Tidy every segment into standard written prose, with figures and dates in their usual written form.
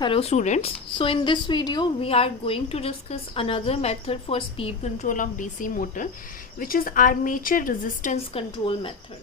Hello students. So in this video we are going to discuss another method for speed control of DC motor which is armature resistance control method.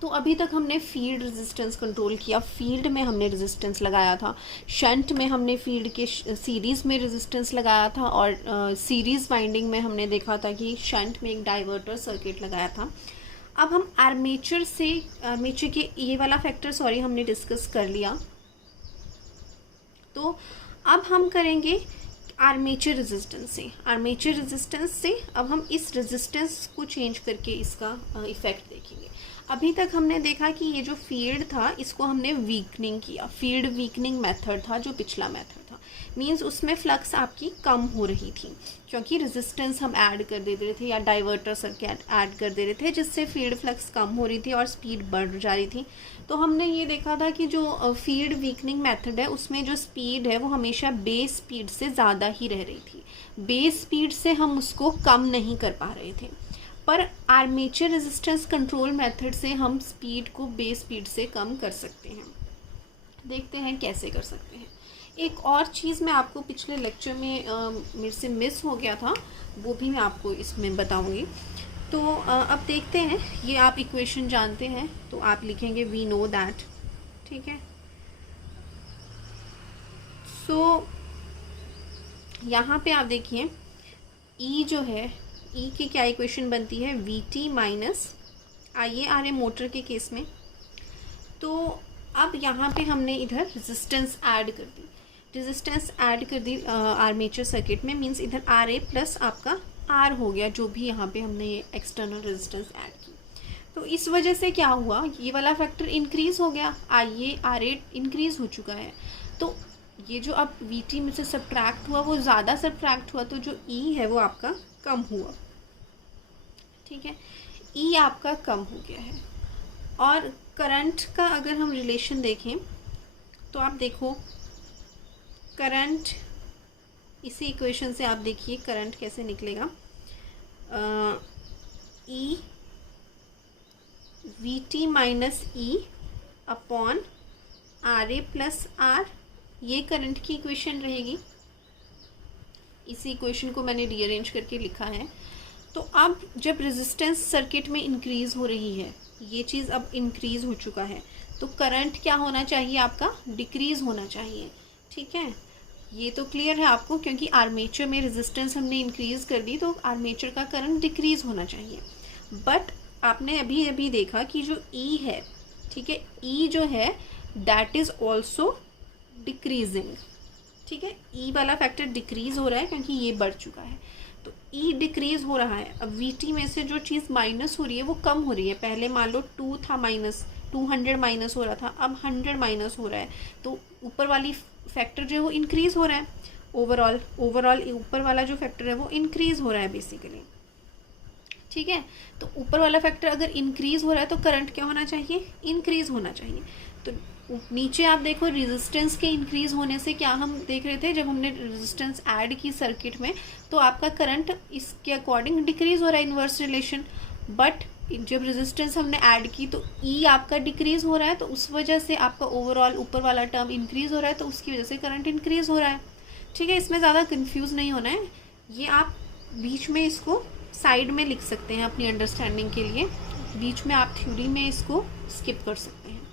तो अभी तक हमने field resistance control किया, field में हमने resistance लगाया था, shunt में हमने फील्ड के सीरीज़ में रेजिस्टेंस लगाया था और सीरीज़ वाइंडिंग में हमने देखा था कि शंट में एक डाइवर्टर सर्किट लगाया था। अब हम आर्मेचर के ये वाला फैक्टर हमने डिस्कस कर लिया। तो अब हम करेंगे आर्मेचर रेजिस्टेंस से अब हम इस रेजिस्टेंस को चेंज करके इसका इफ़ेक्ट देखेंगे। अभी तक हमने देखा कि ये जो फील्ड था इसको हमने वीकनिंग किया, फील्ड वीकनिंग मेथड था जो पिछला मेथड था। मींस उसमें फ्लक्स आपकी कम हो रही थी क्योंकि रेजिस्टेंस हम ऐड कर दे रहे थे या डाइवर्टर सर्किट ऐड कर दे रहे थे जिससे फील्ड फ्लक्स कम हो रही थी और स्पीड बढ़ जा रही थी। तो हमने ये देखा था कि जो फील्ड वीकनिंग मेथड है उसमें जो स्पीड है वो हमेशा बेस स्पीड से ज़्यादा ही रह रही थी, बेस स्पीड से हम उसको कम नहीं कर पा रहे थे। पर आर्मेचर रेजिस्टेंस कंट्रोल मेथड से हम स्पीड को बेस स्पीड से कम कर सकते हैं। देखते हैं कैसे कर सकते हैं। एक और चीज़ मैं आपको पिछले लेक्चर में मेरे से मिस हो गया था, वो भी मैं आपको इसमें बताऊंगी। तो अब देखते हैं, ये आप इक्वेशन जानते हैं तो आप लिखेंगे वी नो दैट, ठीक है। सो यहाँ पे आप देखिए ई जो है, ई की क्या इक्वेशन बनती है, वी टी माइनस आइए आ रहे मोटर के केस में। तो अब यहाँ पे हमने इधर रेजिस्टेंस ऐड कर दी आर्मेचर सर्किट में, मींस इधर आर ए प्लस आपका आर हो गया जो भी यहाँ पे हमने ये एक्सटर्नल रेजिस्टेंस ऐड की। तो इस वजह से क्या हुआ, ये वाला फैक्टर इंक्रीज हो गया, आइए आर ए इंक्रीज हो चुका है। तो ये जो अब वी टी में से सब्ट्रैक्ट हुआ वो ज़्यादा सब्ट्रैक्ट हुआ, तो जो ई है वो आपका कम हुआ, ठीक है। ई आपका कम हो गया है। और करंट का अगर हम रिलेशन देखें तो आप देखो करंट, इसी इक्वेशन से आप देखिए करंट कैसे निकलेगा, E V T minus E upon R A plus R, ये करंट की इक्वेशन रहेगी। इसी इक्वेशन को मैंने रीअरेंज करके लिखा है। तो अब जब रेजिस्टेंस सर्किट में इंक्रीज हो रही है, ये चीज़ अब इंक्रीज हो चुका है, तो करंट क्या होना चाहिए आपका, डिक्रीज होना चाहिए, ठीक है। ये तो क्लियर है आपको, क्योंकि आर्मेचर में रेजिस्टेंस हमने इंक्रीज कर दी तो आर्मेचर का करंट डिक्रीज होना चाहिए। बट आपने अभी अभी देखा कि जो ई है, ठीक है, ई जो है दैट इज ऑल्सो डिक्रीजिंग, ठीक है। ई वाला फैक्टर डिक्रीज हो रहा है क्योंकि ये बढ़ चुका है, तो ई डिक्रीज हो रहा है। अब वी टी में से जो चीज़ माइनस हो रही है वो कम हो रही है। पहले मान लो 2 था माइनस, 200 माइनस हो रहा था, अब 100 माइनस हो रहा है, तो ऊपर वाली फैक्टर जो है वो इंक्रीज हो रहा है। ओवरऑल ऊपर वाला जो फैक्टर है वो इंक्रीज हो रहा है बेसिकली, ठीक है। तो ऊपर वाला फैक्टर अगर इंक्रीज हो रहा है तो करंट क्या होना चाहिए, इंक्रीज होना चाहिए। तो नीचे आप देखो रेजिस्टेंस के इंक्रीज होने से क्या हम देख रहे थे, जब हमने रेजिस्टेंस ऐड की सर्किट में तो आपका करंट इसके अकॉर्डिंग डिक्रीज हो रहा है, इन्वर्स रिलेशन। बट जब रेजिस्टेंस हमने ऐड की तो ई आपका डिक्रीज हो रहा है, तो उस वजह से आपका ओवरऑल ऊपर वाला टर्म इंक्रीज हो रहा है, तो उसकी वजह से करंट इंक्रीज हो रहा है, ठीक है। इसमें ज़्यादा कंफ्यूज नहीं होना है, ये आप बीच में इसको साइड में लिख सकते हैं अपनी अंडरस्टैंडिंग के लिए, बीच में आप थ्योरी में इसको स्किप कर सकते हैं।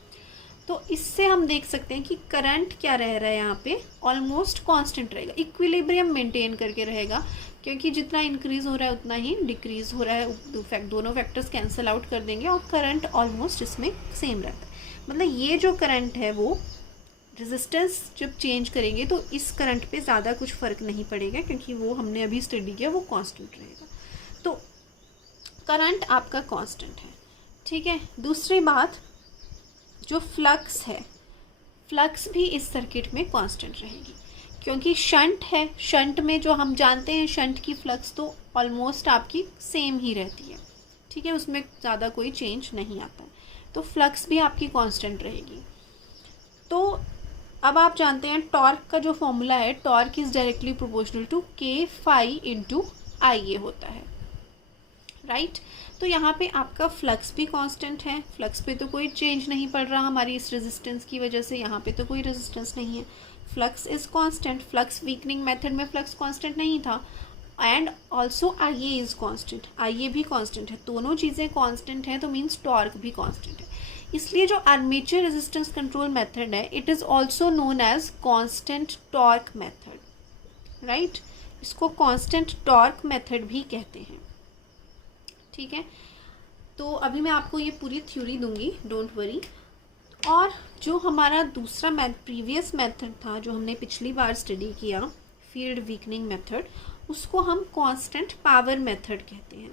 तो इससे हम देख सकते हैं कि करंट क्या रह रहा है यहाँ पे, ऑलमोस्ट कांस्टेंट रहेगा, इक्विलिब्रियम मेंटेन करके रहेगा, क्योंकि जितना इंक्रीज हो रहा है उतना ही डिक्रीज हो रहा है। दोनों फैक्टर्स कैंसिल आउट कर देंगे और करंट ऑलमोस्ट इसमें सेम रहता है। मतलब ये जो करंट है वो रेजिस्टेंस जब चेंज करेंगे तो इस करंट पे ज़्यादा कुछ फ़र्क नहीं पड़ेगा, क्योंकि वो हमने अभी स्टडी किया, वो कांस्टेंट रहेगा। तो करंट आपका कांस्टेंट है, ठीक है। दूसरी बात, जो फ्लक्स है, फ्लक्स भी इस सर्किट में कांस्टेंट रहेगी, क्योंकि शंट है, शंट में जो हम जानते हैं शंट की फ्लक्स तो ऑलमोस्ट आपकी सेम ही रहती है, ठीक है, उसमें ज़्यादा कोई चेंज नहीं आता है, तो फ्लक्स भी आपकी कांस्टेंट रहेगी। तो अब आप जानते हैं टॉर्क का जो फॉर्मूला है, torque is directly proportional to K phi into I A होता है, राइट। तो यहाँ पे आपका फ्लक्स भी कांस्टेंट है, फ्लक्स पे तो कोई चेंज नहीं पड़ रहा हमारी इस रेजिस्टेंस की वजह से, यहाँ पे तो कोई रेजिस्टेंस नहीं है, flux is constant, flux weakening method में फ्लक्स कांस्टेंट नहीं था, and also I A is constant, I A भी कांस्टेंट है, दोनों चीज़ें कांस्टेंट हैं तो मीन्स टॉर्क भी कांस्टेंट है। इसलिए जो आर्मेचर रेजिस्टेंस कंट्रोल मेथड है it is also known as constant torque method, right. इसको कांस्टेंट टॉर्क मेथड भी कहते हैं, ठीक है। तो अभी मैं आपको ये पूरी थ्योरी दूंगी, डोंट वरी। और जो हमारा दूसरा प्रीवियस मेथड था जो हमने पिछली बार स्टडी किया, फील्ड वीकनिंग मेथड, उसको हम कांस्टेंट पावर मेथड कहते हैं।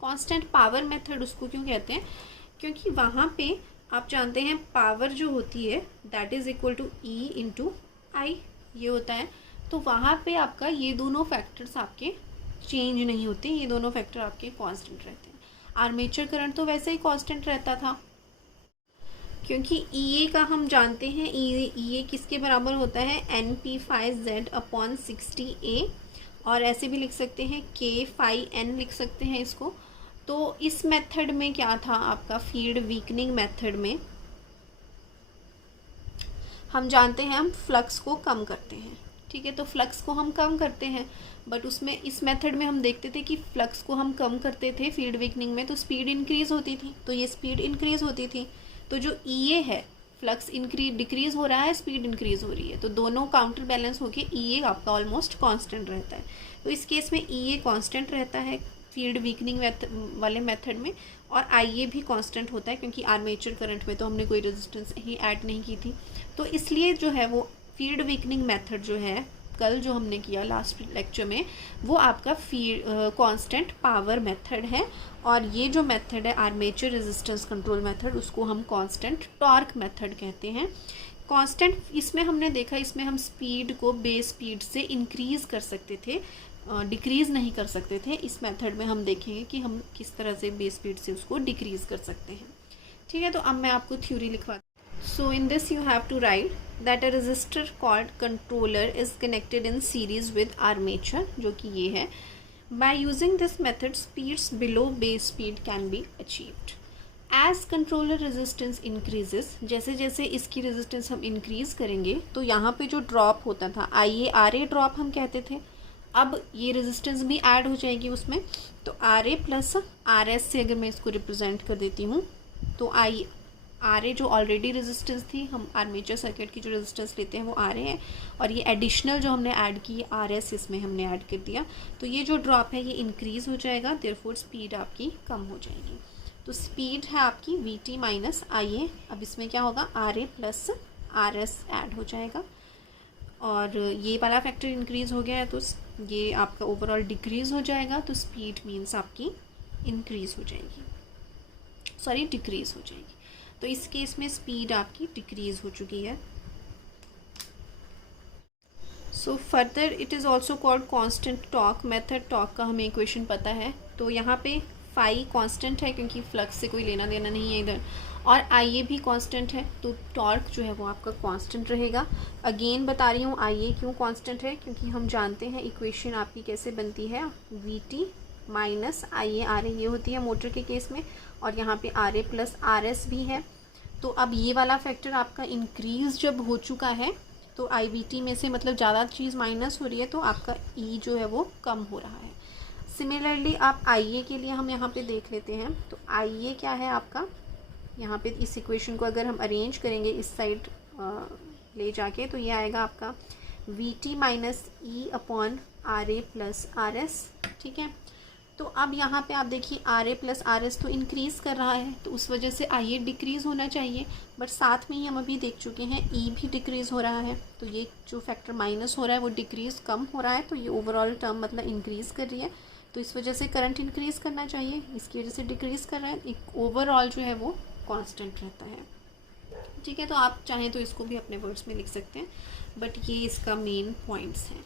कांस्टेंट पावर मेथड उसको क्यों कहते हैं, क्योंकि वहाँ पे आप जानते हैं पावर जो होती है that is equal to E into I, ये होता है। तो वहाँ पे आपका ये दोनों फैक्टर्स आपके चेंज नहीं होते, ये दोनों फैक्टर आपके कांस्टेंट रहते हैं। आर्मेचर करंट तो वैसे ही कांस्टेंट रहता था, क्योंकि ई ए का हम जानते हैं, ई ए किसके बराबर होता है, N P phi Z upon 60A, और ऐसे भी लिख सकते हैं के फाइव एन लिख सकते हैं इसको। तो इस मेथड में क्या था आपका, फील्ड वीकनिंग मेथड में हम जानते हैं हम फ्लक्स को कम करते हैं, ठीक है। तो फ्लक्स को हम कम करते हैं, बट उसमें इस मेथड में हम देखते थे कि फ्लक्स को हम कम करते थे फील्ड वीकनिंग में तो स्पीड इंक्रीज़ होती थी, तो ये स्पीड इंक्रीज़ होती थी। तो जो ई ए है, फ्लक्स डिक्रीज़ हो रहा है, स्पीड इंक्रीज़ हो रही है, तो दोनों काउंटर बैलेंस होके ई ए आपका ऑलमोस्ट कांस्टेंट रहता है। तो इस केस में ई ए कांस्टेंट रहता है फील्ड वीकनिंग वाले मेथड में, और आई ए भी कांस्टेंट होता है, क्योंकि आर्मेचर करंट में तो हमने कोई रेजिस्टेंस ही ऐड नहीं की थी। तो इसलिए जो है वो फील्ड वीकनिंग मेथड जो है कल जो हमने किया लास्ट लेक्चर में, वो आपका कांस्टेंट पावर मेथड है। और ये जो मेथड है आर्मेचर रेजिस्टेंस कंट्रोल मेथड, उसको हम कांस्टेंट टॉर्क मेथड कहते हैं। कांस्टेंट इसमें हमने देखा, इसमें हम स्पीड को बेस स्पीड से इंक्रीज़ कर सकते थे, डिक्रीज़ नहीं कर सकते थे। इस मेथड में हम देखेंगे कि हम किस तरह से बेस स्पीड से उसको डिक्रीज़ कर सकते हैं, ठीक है। तो अब मैं आपको थ्योरी लिखवा, so in this you have to write that a resistor called controller is connected in series with armature, जो कि ये है। By using this method speeds below base speed can be achieved. As controller resistance increases, जैसे जैसे इसकी resistance हम increase करेंगे तो यहाँ पे जो ड्रॉप होता था आई ए आर ए ड्रॉप हम कहते थे, अब ये रेजिस्टेंस भी ऐड हो जाएगी उसमें। तो R A plus R S से अगर मैं इसको रिप्रेजेंट कर देती हूँ, तो आई आर ए जो ऑलरेडी रेजिस्टेंस थी, हम आर्मेचर सर्किट की जो रेजिस्टेंस लेते हैं वो आर ए है, और ये एडिशनल जो हमने ऐड की आर एस इसमें हमने ऐड कर दिया। तो ये जो ड्रॉप है ये इंक्रीज़ हो जाएगा, देयरफॉर स्पीड आपकी कम हो जाएगी। तो स्पीड है आपकी V T minus I A. अब इसमें क्या होगा, R A plus R S add हो जाएगा, और ये वाला फैक्टर इंक्रीज़ हो गया है तो ये आपका ओवरऑल डिक्रीज़ हो जाएगा। तो स्पीड मीन्स आपकी इंक्रीज़ हो जाएगी, सॉरी डिक्रीज़ हो जाएगी। तो इस केस में स्पीड आपकी डिक्रीज़ हो चुकी है। So further it is also called constant torque method. Torque का हमें इक्वेशन पता है, तो यहाँ पे फाई कांस्टेंट है क्योंकि फ्लक्स से कोई लेना देना नहीं है इधर, और आई ए भी कांस्टेंट है, तो टॉर्क जो है वो आपका कांस्टेंट रहेगा। अगेन बता रही हूँ आई ए क्यों कांस्टेंट है, क्योंकि हम जानते हैं इक्वेशन आपकी कैसे बनती है, V T minus I A R A ये होती है मोटर के केस में, और यहाँ पे R A plus R S भी है। तो अब ये वाला फैक्टर आपका इंक्रीज़ जब हो चुका है तो आई वी टी में से मतलब ज़्यादा चीज़ माइनस हो रही है, तो आपका ई जो है वो कम हो रहा है। सिमिलरली आप आई ए के लिए हम यहाँ पे देख लेते हैं। तो आई ए क्या है आपका, यहाँ पे इस इक्वेशन को अगर हम अरेंज करेंगे इस साइड ले जाके, तो ये आएगा आपका V T minus E upon R A plus R S, ठीक है। तो अब यहाँ पे आप देखिए R A plus R S तो इंक्रीज़ कर रहा है, तो उस वजह से आई ए डिक्रीज़ होना चाहिए, बट साथ में ही हम अभी देख चुके हैं ई भी डिक्रीज़ हो रहा है, तो ये जो फैक्टर माइनस हो रहा है वो डिक्रीज़ कम हो रहा है, तो ये ओवरऑल टर्म मतलब इंक्रीज़ कर रही है। तो इस वजह से करंट इंक्रीज़ करना चाहिए, इसकी वजह से डिक्रीज़ कर रहा है, एक ओवरऑल जो है वो कांस्टेंट रहता है, ठीक है। तो आप चाहें तो इसको भी अपने वर्ड्स में लिख सकते हैं, बट ये इसका मेन पॉइंट्स हैं।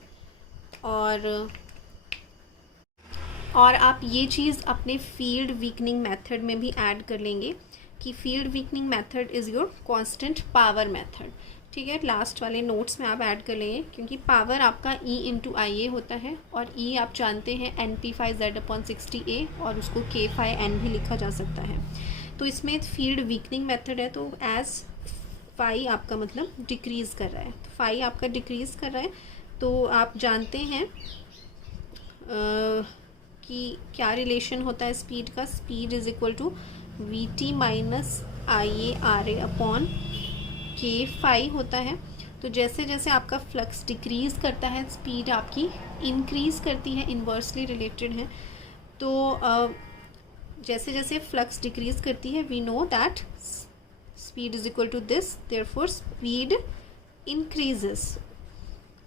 और आप ये चीज़ अपने फील्ड वीकनिंग मेथड में भी ऐड कर लेंगे कि field weakening method is your constant power method, ठीक है। लास्ट वाले नोट्स में आप ऐड कर लेंगे, क्योंकि पावर आपका ई इंटू आई ए होता है, और ई आप जानते हैं N P phi Z upon 60A, और उसको के फाइव एन भी लिखा जा सकता है। तो इसमें फील्ड वीकनिंग मेथड है, तो एज फाई आपका मतलब डिक्रीज़ कर रहा है, तो फाई आपका डिक्रीज़ कर रहा है। तो आप जानते हैं कि क्या रिलेशन होता है स्पीड का, speed is equal to V T minus I A R A upon K phi होता है। तो जैसे जैसे आपका फ्लक्स डिक्रीज़ करता है स्पीड आपकी इंक्रीज़ करती है, इन्वर्सली रिलेटेड है। तो जैसे जैसे फ्लक्स डिक्रीज़ करती है we know that speed is equal to this, therefore speed increases,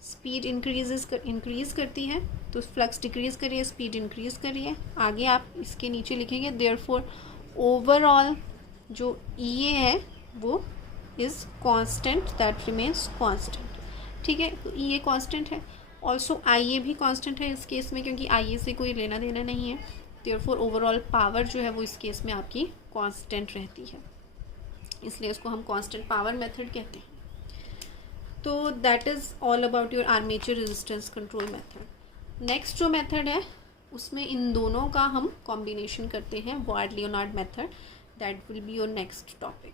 speed increase करती है, तो फ्लक्स डिक्रीज़ कर रही है, स्पीड इंक्रीज़ कर रही है। आगे आप इसके नीचे लिखेंगे देयरफॉर ओवरऑल जो ई ए है वो is constant, that remains constant. ठीक है, तो ई ए कांस्टेंट है, ऑल्सो आई ए भी कांस्टेंट है इस केस में, क्योंकि आई ए से कोई लेना देना नहीं है। देयरफॉर ओवरऑल पावर जो है वो इस केस में आपकी कांस्टेंट रहती है, इसलिए उसको हम कांस्टेंट पावर मेथड कहते हैं। तो that is all about your armature resistance control method. Next जो मेथड है उसमें इन दोनों का हम कॉम्बिनेशन करते हैं, ward Leonard method, that will be your next topic.